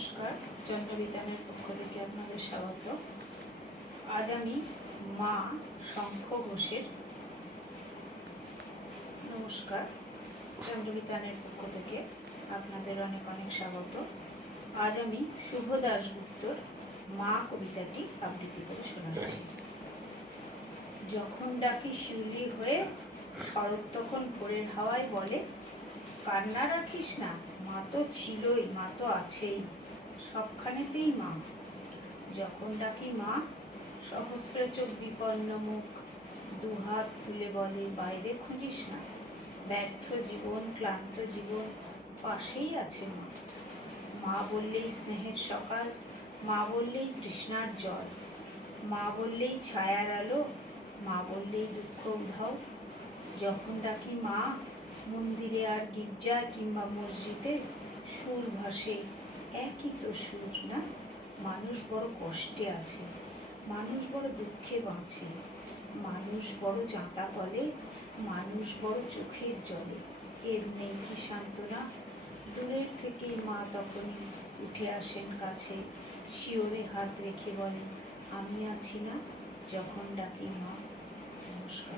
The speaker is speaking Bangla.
নমস্কার, চন্দ্রবিতানের পক্ষ থেকে আপনাদের স্বাগত। আজ আমি মা শঙ্খ ঘোষের নমস্কার, চন্দ্রবিতানের পক্ষ থেকে আপনাদের অনেক অনেক স্বাগত। আজ আমি শুভ দাশগুপ্তর মা কবিতাটি আবৃত্তি করে শোনাচ্ছি। যখন ডাকি শিউলি হয়ে শরৎ তখন ভোরের হাওয়ায় বলে, কান্না রাখিস না, মা তো ছিলই, মা তো আছেই, সবখানেতেই মা। যখন ডাকি মা, সহস্র চোখ বিপন্ন মুখ, দুহাত তুলে বলে, বাইরে খুঁজিস না, ব্যর্থ জীবন, ক্লান্ত জীবন, পাশেই আছে মা। মা বললেই স্নেহের সকাল, মা বললেই তৃষ্ণার জল, মা বললেই ছায়ার আলো, মা বললেই দুঃখ উধাও। যখন ডাকি মা, মন্দিরে আর গির্জায় কিংবা মসজিদে সুর ভাসে, একই তো সুর না? মানুষ বড় কষ্টে আছে, মানুষ বড় দুঃখে বাঁচে, মানুষ বড় জাঁতা কলে, মানুষ বড় চোখের জলে, এর নেই কি সান্ত্বনা? দূরের থেকে মা তখনই উঠে আসেন কাছে, শিওরে হাত রেখে বলেন, আমি আছি না? যখন ডাকি মা। নমস্কার।